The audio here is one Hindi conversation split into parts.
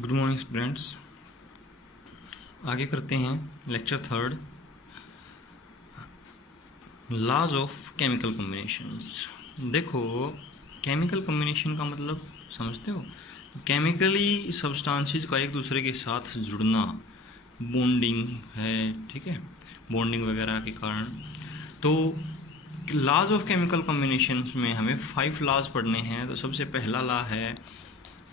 Good morning students. आगे करते हैं lecture third, laws of chemical combinations. देखो, केमिकल कॉम्बिनेशन का मतलब समझते हो? केमिकली सब्सटेंसेस का एक दूसरे के साथ जुड़ना, बॉन्डिंग है, ठीक है, बॉन्डिंग वगैरह के कारण। तो लॉज ऑफ केमिकल कॉम्बिनेशंस में हमें 5 लॉज पढ़ने हैं। तो सबसे पहला लॉ है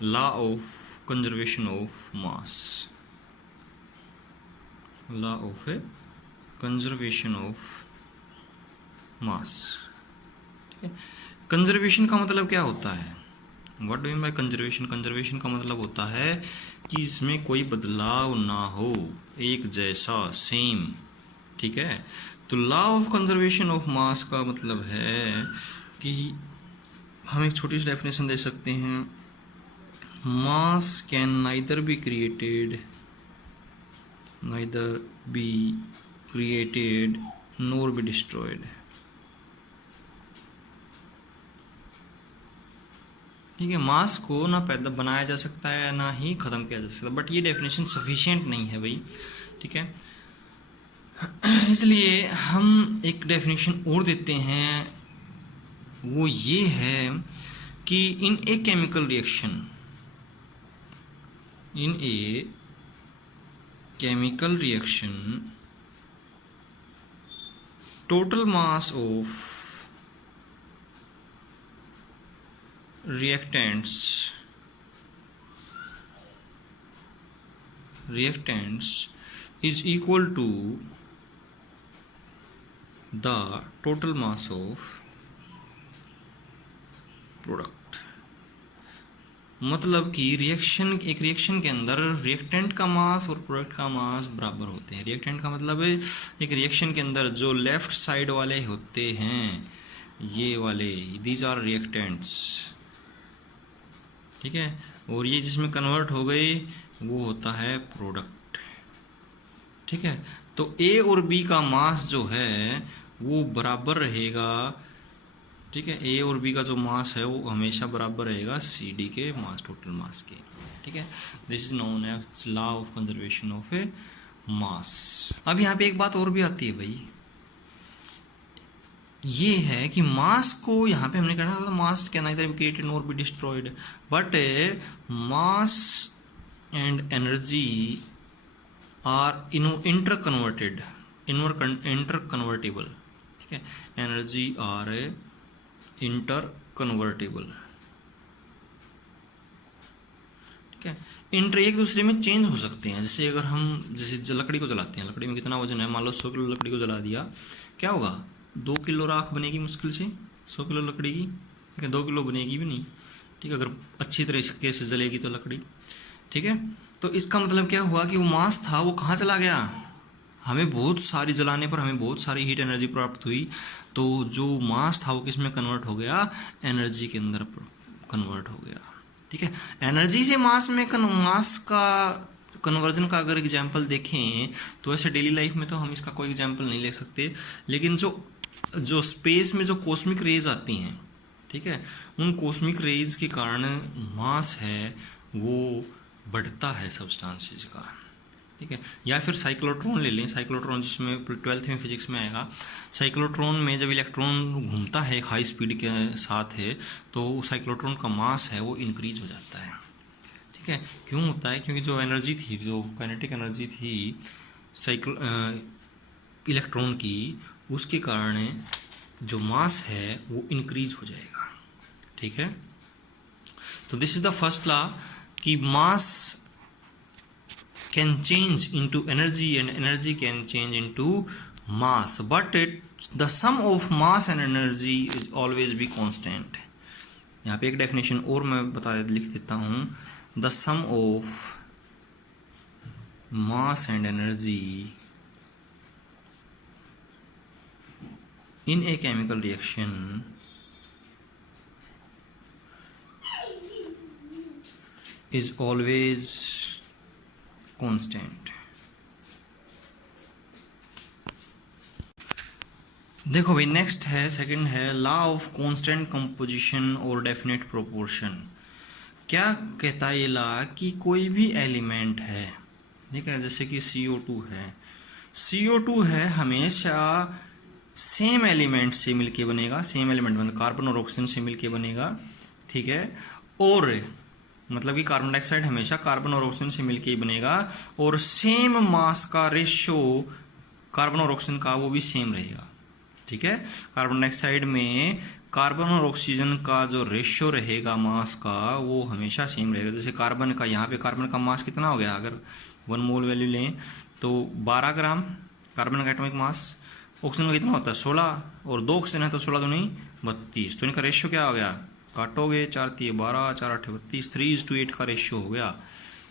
law of conservation of mass, law of conservation of mass. ठीक है, कंजर्वेशन का मतलब क्या होता है? What do mean by conservation? Conservation का मतलब होता है कि इसमें कोई बदलाव ना हो, एक जैसा, सेम। ठीक है, तो law of conservation of mass का मतलब है कि हम एक छोटी सी डेफिनेशन दे सकते हैं, मास can neither be created nor be destroyed। ठीक है, मास को ना पैदा बनाया जा सकता है ना ही खत्म किया जा सकता, बट ये डेफिनेशन सफिशिएंट नहीं है भाई। ठीक है, इसलिए हम एक डेफिनेशन और देते हैं, वो ये है कि in a chemical reaction, total mass of reactants is equal to the total mass of product. मतलब कि एक रिएक्शन के अंदर रिएक्टेंट का मास और प्रोडक्ट का मास बराबर होते हैं। रिएक्टेंट का मतलब है एक रिएक्शन के अंदर जो लेफ्ट साइड वाले होते हैं, ये वाले, दीज आर रिएक्टेंट्स। ठीक है, और ये जिसमें कन्वर्ट हो गए वो होता है प्रोडक्ट। ठीक है, तो ए और बी का मास जो है वो बराबर रहेगा। ठीक है, ए और बी का जो मास है वो हमेशा बराबर रहेगा सी डी के मास, टोटल मास के। ठीक है, this is known as law of conservation of a mass. अब यहाँ पे एक बात और भी आती है भाई, ये है कि मास को यहाँ पे हमने कहना था, mass can neither be created nor be destroyed, but mass and energy are interconvertible. ठीक है, एनर्जी आर इंटरकन्वर्टेबल। ठीक है, इंटर एक दूसरे में चेंज हो सकते हैं। जैसे अगर हम जैसे लकड़ी को जलाते हैं, लकड़ी में कितना वजन है, मान लो 100 किलो लकड़ी को जला दिया, क्या होगा? 2 किलो राख बनेगी मुश्किल से 100 किलो लकड़ी की। ठीक है, 2 किलो बनेगी भी नहीं। ठीक है, अगर अच्छी तरीके से जलेगी तो लकड़ी। ठीक है, तो इसका मतलब क्या हुआ कि वो मास था वो कहाँ चला गया? हमें बहुत सारी जलाने पर हमें बहुत सारी हीट एनर्जी प्राप्त हुई, तो जो मास था वो किस में कन्वर्ट हो गया? एनर्जी के अंदर कन्वर्ट हो गया। ठीक है, एनर्जी से मास में मास का कन्वर्जन का अगर एग्जाम्पल देखें तो ऐसे डेली लाइफ में तो हम इसका कोई एग्जाम्पल नहीं ले सकते, लेकिन जो स्पेस में जो कॉस्मिक रेज आती हैं, ठीक है, उन कॉस्मिक रेज के कारण मास है वो बढ़ता है सब्सटेंसेस का। ठीक है, या फिर साइक्लोट्रॉन ले लें, साइक्लोट्रॉन जिसमें 12th में फिजिक्स में आएगा। साइक्लोट्रॉन में जब इलेक्ट्रॉन घूमता है एक हाई स्पीड के साथ है, तो साइक्लोट्रॉन का मास है वो इंक्रीज हो जाता है। ठीक है, क्यों होता है? क्योंकि जो एनर्जी थी, जो काइनेटिक एनर्जी थी इलेक्ट्रॉन की, उसके कारण जो मास है वो इंक्रीज हो जाएगा। ठीक है, तो this is the first law कि मास can change into energy and energy can change into mass, but the sum of mass and energy is always be constant। यहाँ पे एक डेफिनेशन और मैं लिख देता हूँ, the sum of mass and energy in a chemical reaction is always constant. देखो भाई, नेक्स्ट है, सेकंड है लॉ ऑफ कांस्टेंट कंपोजिशन और डेफिनेट प्रोपोर्शन। क्या कहता है ये ला कि कोई भी एलिमेंट है, ठीक है, जैसे कि CO2 है, CO2 है हमेशा सेम एलिमेंट से मिलके बनेगा, सेम एलिमेंट मतलब कार्बन और ऑक्सीजन से मिलके बनेगा, ठीक है। और मतलब कि कार्बन डाइऑक्साइड हमेशा कार्बन और ऑक्सीजन से मिलके ही बनेगा, और सेम मास का रेशियो कार्बन और ऑक्सीजन का वो भी सेम रहेगा, ठीक है। कार्बन डाइऑक्साइड में कार्बन और ऑक्सीजन का जो रेशियो रहेगा मास का वो हमेशा सेम रहेगा। जैसे कार्बन का, यहाँ पे कार्बन का मास कितना हो गया, अगर 1 मोल वैल्यू लें तो 12 ग्राम कार्बन का एटॉमिक मास, ऑक्सीजन का कितना होता है 16, और 2 ऑक्सीजन है तो 16 दूनी 32, तो इनका रेशियो क्या हो गया, काटोगे 4 3 12 4 8 32, 3:8 का रेशियो हो गया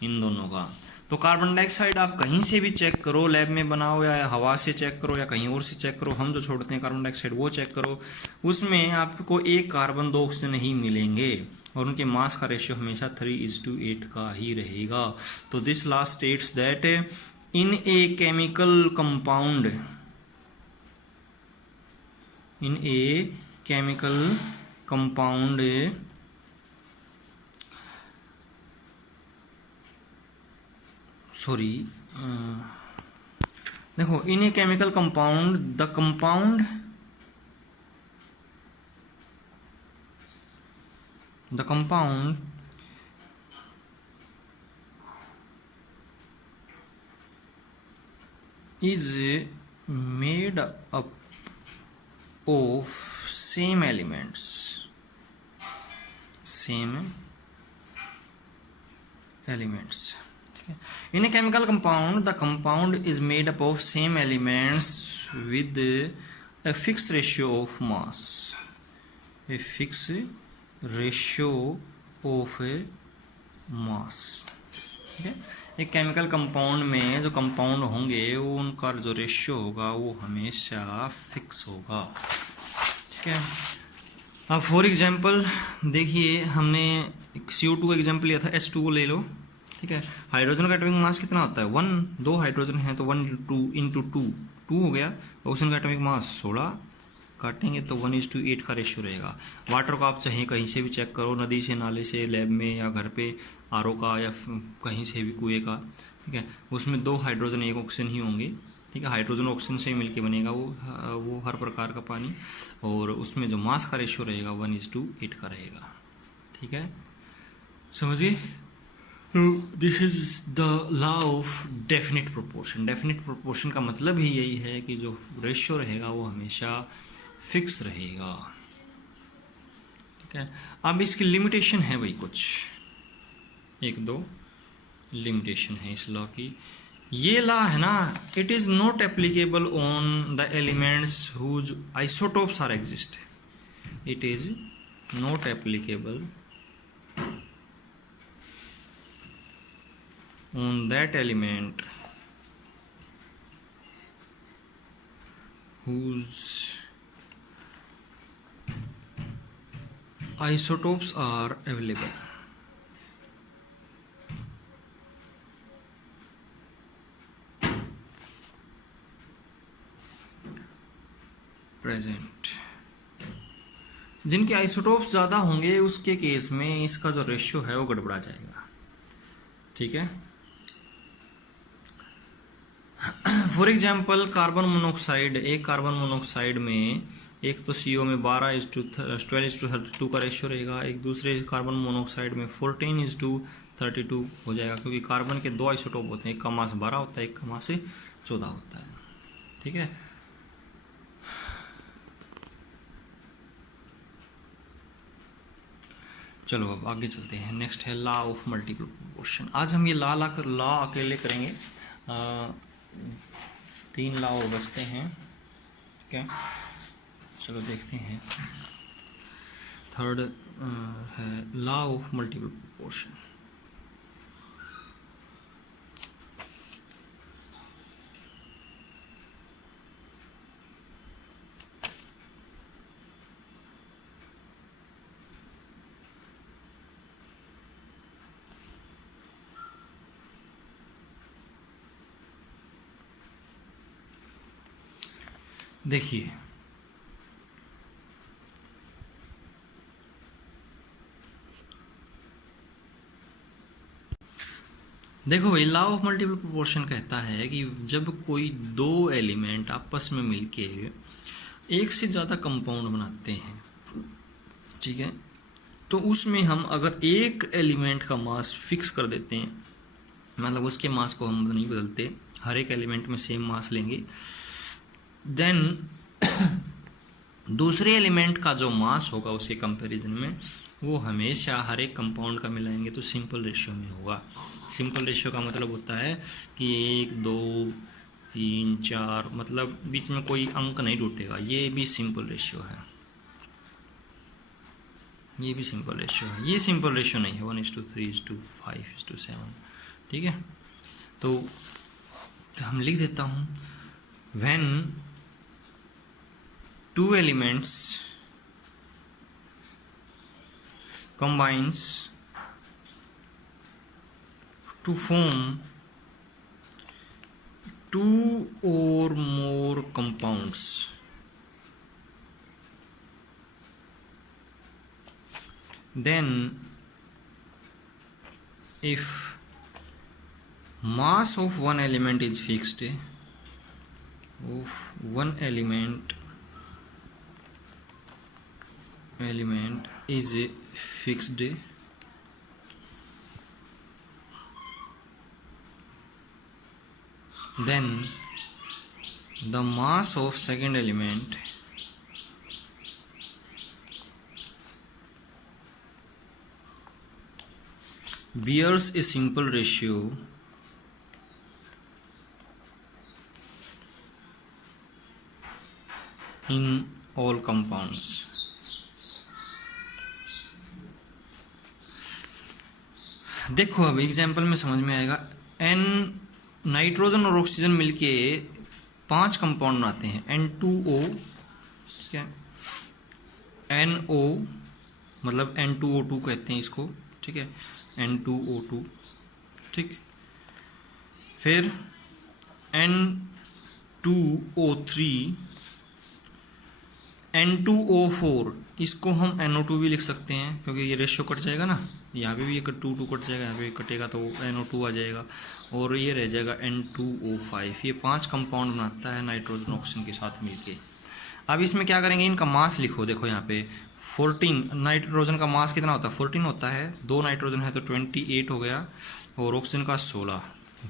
इन दोनों का। तो कार्बन डाइऑक्साइड आप कहीं से भी चेक करो, लैब में बनाओ या हवा से चेक करो या कहीं और से चेक करो, हम जो छोड़ते हैं कार्बन डाइऑक्साइड वो चेक करो, उसमें आपको 1 कार्बन 2 ऑक्सीजन ही मिलेंगे, और उनके मास का रेशियो हमेशा 3:8 का ही रहेगा। तो this law states that in a chemical compound, in a chemical compound sorry देखो, in a chemical compound the compound is made up of same elements, ठीक है। In a chemical compound the compound is made up of same elements with a fixed ratio of mass, a fixed ratio of a mass, ठीक है। एक केमिकल कंपाउंड में जो कंपाउंड होंगे वो उनका जो रेशियो होगा वो हमेशा फिक्स होगा, ठीक है। अब फॉर एग्जांपल देखिए, हमने CO2 का एग्जांपल लिया था, H2O ले लो, ठीक है। हाइड्रोजन का एटॉमिक मास कितना होता है 1, 2 हाइड्रोजन है तो 1 इंटू 2 हो गया। ऑक्सीजन का एटॉमिक मास 16, काटेंगे तो 1:8 का रेशियो रहेगा। वाटर को आप चाहे कहीं से भी चेक करो, नदी से, नाले से, लैब में या घर पे RO का या कहीं से भी कुएं का, ठीक है, उसमें 2 हाइड्रोजन 1 ऑक्सीजन ही होंगे, ठीक है। हाइड्रोजन ऑक्सीजन से मिलके बनेगा वो हर प्रकार का पानी, और उसमें जो मास का रेशियो रहेगा 1:8 का रहेगा, ठीक है, समझिए। This is the law of definite proportion. Definite proportion का मतलब ही यही है कि जो रेशियो रहेगा वो हमेशा फिक्स रहेगा, ठीक है। अब इसकी लिमिटेशन है भाई, कुछ 1-2 लिमिटेशन है इस लॉ की। ये लॉ है ना, it is not applicable on the elements whose isotopes are exist, it is not applicable on that element whose isotopes are available, present। जिनके आइसोटोप्स ज़्यादा होंगे उसके केस में इसका जो रेशियो है वो गड़बड़ा जाएगा, ठीक है। फॉर एग्जाम्पल कार्बन मोनोऑक्साइड, एक कार्बन मोनोऑक्साइड में एक तो CO में 12:12:32 का रेशियो रहेगा, एक दूसरे कार्बन मोनोऑक्साइड में 14:32 हो जाएगा, क्योंकि कार्बन के 2 आइसोटोप होते हैं, एक का मास 12 होता है, एक का मास 14 होता है, ठीक है। चलो अब आगे चलते हैं। नेक्स्ट है लॉ ऑफ मल्टीपल प्रोपोर्शन। आज हम ये लॉ अकेले करेंगे, 3 लॉ और बचते हैं, ठीक है। चलो देखते हैं। थर्ड है लॉ ऑफ मल्टीपल प्रोपोर्शन। देखिए, देखो भाई, लॉ ऑफ मल्टीपल प्रोपोर्शन कहता है कि जब कोई दो एलिमेंट आपस में मिलके एक से ज़्यादा कंपाउंड बनाते हैं, ठीक है, तो उसमें हम अगर एक एलिमेंट का मास फिक्स कर देते हैं, मतलब उसके मास को हम नहीं बदलते, हर एक एलिमेंट में सेम मास लेंगे, देन दूसरे एलिमेंट का जो मास होगा उसके कंपैरिजन में वो हमेशा हर एक कंपाउंड का मिलाएंगे तो सिंपल रेशियो में होगा। सिंपल रेशियो का मतलब होता है कि 1 2 3 4, मतलब बीच में कोई अंक नहीं टूटेगा। ये भी सिंपल रेशियो है, ये भी सिंपल रेशियो है। ये सिंपल रेशियो नहीं है 1:3:5:7, ठीक है। तो हम लिख देता हूँ, when two elements combines to form two or more compounds, then if mass of one element is fixed, of one element is fixed, then the mass of second element bears a simple ratio in all compounds। देखो अब एग्जाम्पल में समझ में आएगा। एन नाइट्रोजन और ऑक्सीजन मिलके 5 कंपाउंड बनाते हैं, N2O, ठीक है, NO, मतलब N2O2 कहते हैं इसको, ठीक है, N2O2, ठीक। फिर N2O3, N2O4, इसको हम NO2 भी लिख सकते हैं क्योंकि ये रेशियो कट जाएगा ना, यहाँ पे भी एक 2 कट जाएगा, यहाँ पे कटेगा तो NO2 आ जाएगा, और ये रह जाएगा N2O5। ये 5 कंपाउंड बनाता है नाइट्रोजन ऑक्सीजन के साथ मिलके। अब इसमें क्या करेंगे, इनका मास लिखो। देखो यहाँ पे 14, नाइट्रोजन का मास कितना होता है, 14 होता है। 2 नाइट्रोजन है तो 28 हो गया, और ऑक्सीजन का 16।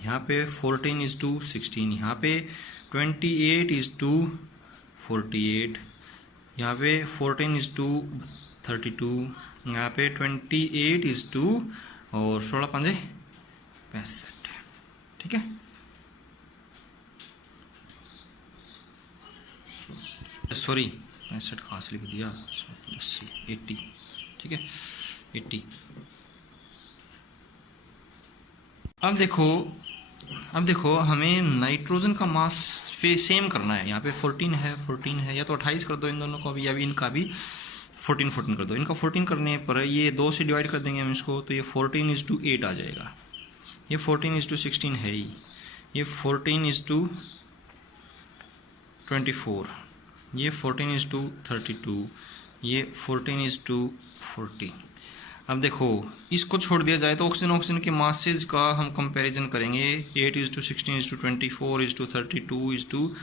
यहाँ पे 14:16, यहाँ पे 28:48, यहाँ पे 14:32, यहाँ पे 28 और 16×5 = 65, ठीक है। सॉरी 65 कहाँ से लिख दिया, 80, ठीक है, 80। अब देखो हमें नाइट्रोजन का मास सेम करना है। यहाँ पे 14 है, या तो 28 कर दो इन दोनों को भी, या भी इनका भी 14 कर दो। इनका 14 करने पर ये 2 से डिवाइड कर देंगे हम इसको, तो ये 14:8 आ जाएगा। ये 14:16 है ही, ये 14:24, ये 14:32, ये 14:40। अब देखो इसको छोड़ दिया जाए तो ऑक्सीजन के मासेज का हम कंपैरिजन करेंगे। 8:16:24:32:40, तो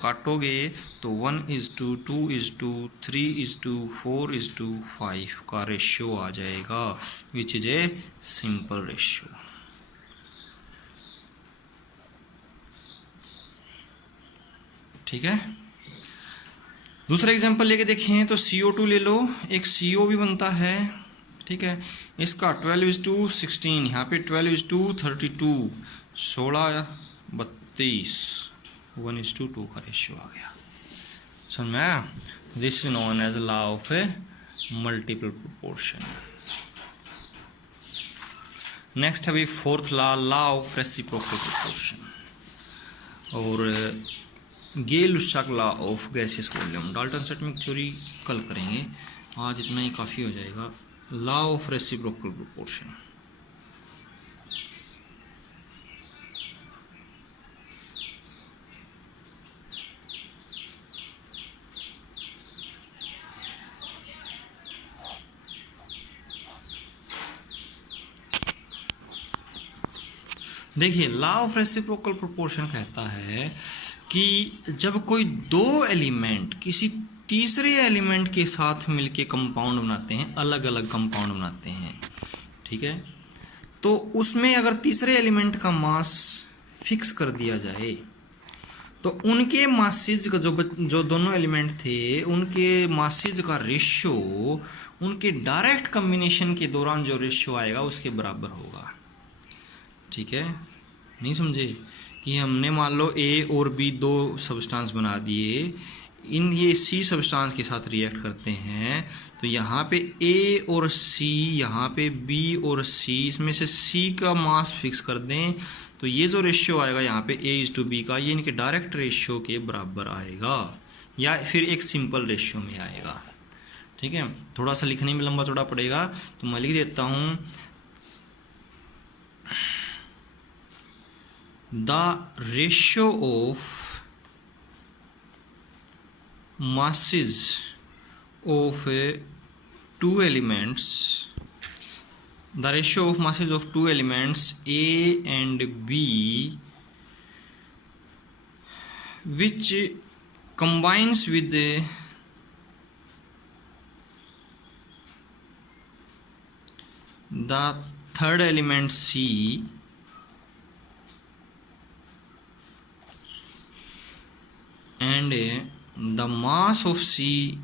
काटोगे तो 1:2:3:4:5 का रेशियो आ जाएगा, which is a simple ratio. ठीक है, दूसरा एग्जांपल लेके देखें तो CO2 ले लो। एक CO भी बनता है, ठीक है, इसका 12:16, यहाँ पे 12:32, 16:32, 1:2 का रेशियो आ गया। समझ में आया? This is known as law of a multiple proportion. Next है fourth law of reciprocal proportion, और Gay Lussac law of gaseous volume. Dalton's atomic theory कल करेंगे, आज इतना ही काफ़ी हो जाएगा। लॉ ऑफ रेसिप्रोकल प्रोपोर्शन, देखिए लॉ ऑफ रेसिप्रोकल प्रोपोर्शन कहता है कि जब कोई दो एलिमेंट किसी तीसरे एलिमेंट के साथ मिलके कंपाउंड बनाते हैं, अलग अलग कंपाउंड बनाते हैं, ठीक है, तो उसमें अगर तीसरे एलिमेंट का मास फिक्स कर दिया जाए तो उनके मासेज का जो दोनों एलिमेंट थे उनके मासेज का रेशियो उनके डायरेक्ट कॉम्बिनेशन के दौरान जो रेशियो आएगा उसके बराबर होगा। ठीक है, नहीं समझे कि हमने मान लो ए और बी दो सब्सटेंस बना दिए, ये सी सब्सटेंस के साथ रिएक्ट करते हैं, तो यहाँ पे ए और सी, यहाँ पे बी और सी, इसमें से सी का मास फिक्स कर दें तो ये जो रेशियो आएगा यहाँ पे A/B का, ये इनके डायरेक्ट रेशियो के बराबर आएगा या फिर एक सिंपल रेशियो में आएगा। ठीक है, थोड़ा सा लिखने में लंबा चौड़ा पड़ेगा तो मैं लिख देता हूं, the ratio of masses of two elements, the ratio of masses of two elements A and B which combines with the third element C and the mass of C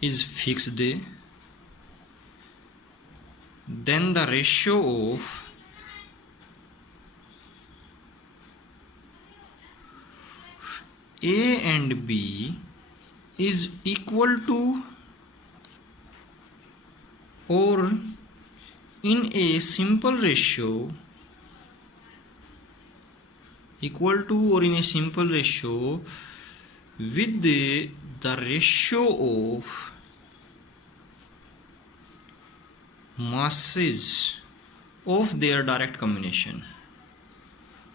is fixed, then the ratio of A and B is equal to or in a simple ratio equal to or in a simple ratio with the ratio of masses of their direct combination,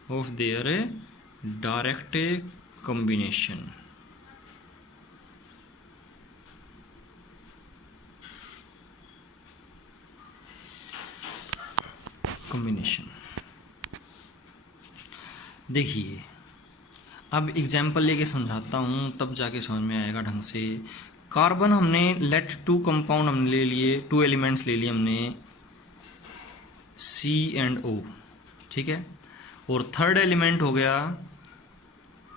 of their direct combination. देखिए अब एग्जाम्पल लेके समझाता हूँ तब जाके समझ में आएगा ढंग से। कार्बन हमने लेट टू कंपाउंड हमने ले लिए, टू एलिमेंट्स ले लिए हमने C एंड O, ठीक है, और थर्ड एलिमेंट हो गया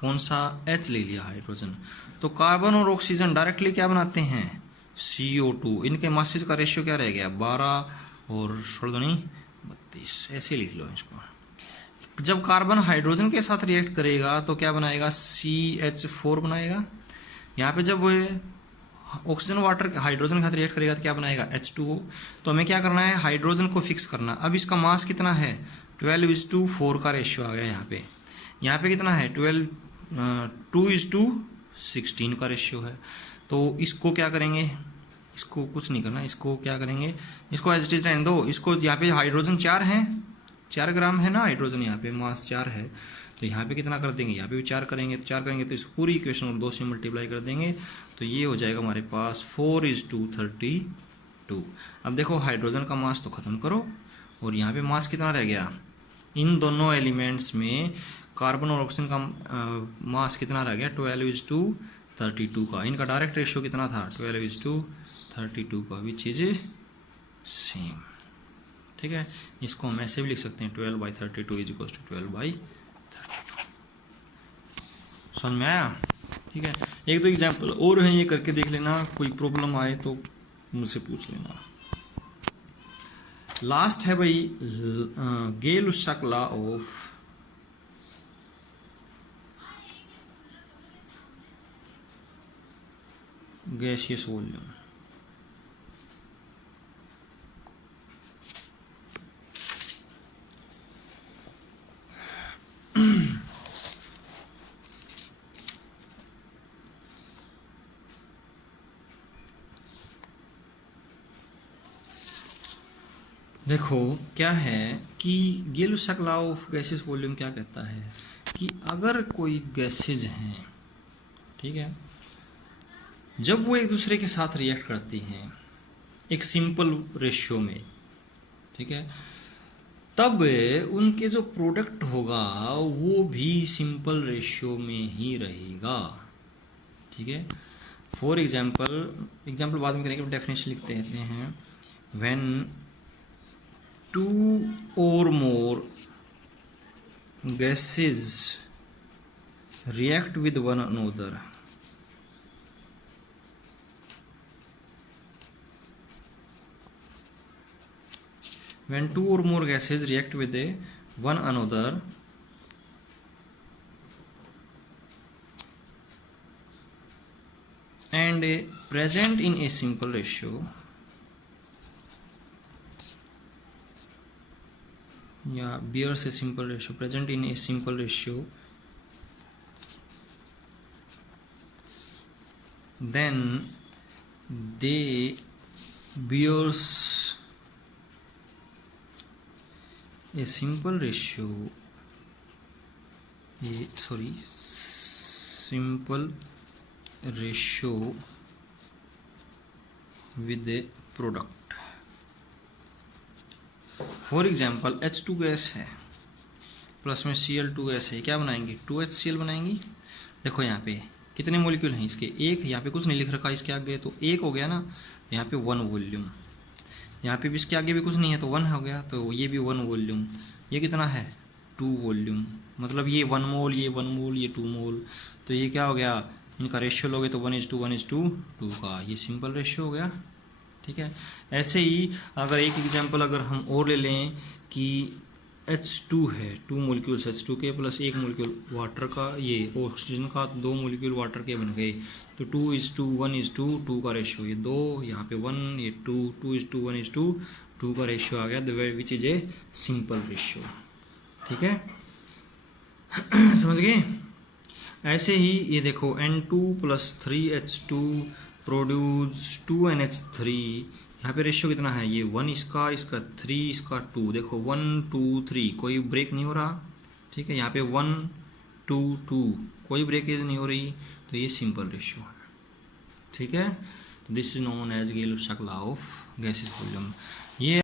कौन सा, H ले लिया, हाइड्रोजन। तो कार्बन और ऑक्सीजन डायरेक्टली क्या बनाते हैं, CO2। इनके मासेस का रेशियो क्या रह गया, 12 और 32, ऐसे लिख लो इसको। जब कार्बन हाइड्रोजन के साथ रिएक्ट करेगा तो क्या बनाएगा, CH4 बनाएगा। यहाँ पे जब ऑक्सीजन वाटर हाइड्रोजन के साथ रिएक्ट करेगा तो क्या बनाएगा, H2O। तो हमें क्या करना है, हाइड्रोजन को फिक्स करना। अब इसका मास कितना है, 12:4 का रेशियो आ गया यहाँ पे। यहाँ पे कितना है, 2:16 का रेशियो है। तो इसको क्या करेंगे, इसको कुछ नहीं करना, इसको क्या करेंगे, इसको एज इट इज रहने दो। इसको यहाँ पे हाइड्रोजन 4 है, 4 ग्राम है ना हाइड्रोजन, यहाँ पे मास 4 है, तो यहाँ पे कितना कर देंगे, यहाँ पे भी 4 करेंगे। तो 4 करेंगे तो इस पूरी इक्वेशन को 2 से मल्टीप्लाई कर देंगे तो ये हो जाएगा हमारे पास 4:32। अब देखो हाइड्रोजन का मास तो खत्म करो और यहाँ पे मास कितना रह गया, इन दोनों एलिमेंट्स में कार्बन और ऑक्सीजन का मास कितना रह गया, 12:32 का। इनका डायरेक्ट रेशियो कितना था, 12:32 का, विच इज सेम। ठीक है, इसको हम ऐसे भी लिख सकते हैं, 12/32 इज इक्वल टू 12/32। समझ में आया। ठीक है, एक दो एग्जाम्पल और हैं, ये करके देख लेना, कोई प्रॉब्लम आए तो मुझसे पूछ लेना। लास्ट है भाई गेल-लुसाक लॉ ऑफ गैसियस वॉल्यूम। देखो क्या है कि गेल-लुसाक लॉ ऑफ गैसियस वॉल्यूम क्या कहता है कि अगर कोई गैसेज हैं, ठीक है, जब वो एक दूसरे के साथ रिएक्ट करती हैं एक सिंपल रेशियो में, ठीक है, तब उनके जो प्रोडक्ट होगा वो भी सिंपल रेशियो में ही रहेगा। ठीक है, फॉर एग्जाम्पल बाद में करेंगे, डेफिनेशन लिखते रहते हैं। व्हेन टू और मोर gases react with one another, when two or more gases react with one another and present in a simple ratio, yeah, bears a simple ratio, present in a simple ratio, then they bears a simple ratio, simple ratio with a product। For example H2 gas है, प्लस में Cl2 है, क्या बनाएंगे 2HCl बनाएंगे। देखो यहाँ पे कितने मॉलिक्यूल हैं इसके, एक, यहाँ पे कुछ नहीं लिख रखा इसके आगे, तो एक हो गया ना, यहाँ पे 1 वॉल्यूम, यहाँ पे भी इसके आगे भी कुछ नहीं है तो 1 हो गया, तो ये भी 1 वॉल्यूम, ये कितना है 2 वॉल्यूम, मतलब ये 1 मोल, ये 1 मोल, ये 2 मोल, तो ये क्या हो गया, इनका रेशियो लोगे तो 1:1:2 का, ये सिंपल रेशियो हो गया। ठीक है, ऐसे ही अगर एक एग्जाम्पल अगर हम और ले लें कि H2 है, 2 मोलिक्यूल्स H2 के प्लस 1 मोलिक्यूल वाटर का, ये ऑक्सीजन का, 2 मोलिक्यूल वाटर के बन गए, तो 2:1:2 का रेशियो, ये 2, यहाँ पे 1, ये 2:1:2 का रेशियो आ गया, which is a simple ratio. ठीक है समझ गए। ऐसे ही ये देखो N2 + 3H2 प्रोड्यूस 2NH3, यहाँ पे रेशियो कितना है, ये 1 इसका 3 इसका 2, देखो 1 2 3 कोई ब्रेक नहीं हो रहा। ठीक है, यहाँ पे 1 2 2 कोई ब्रेकेज नहीं हो रही, तो ये सिंपल रेशियो है। ठीक है, this is known as Gay Lussac gases volume. ये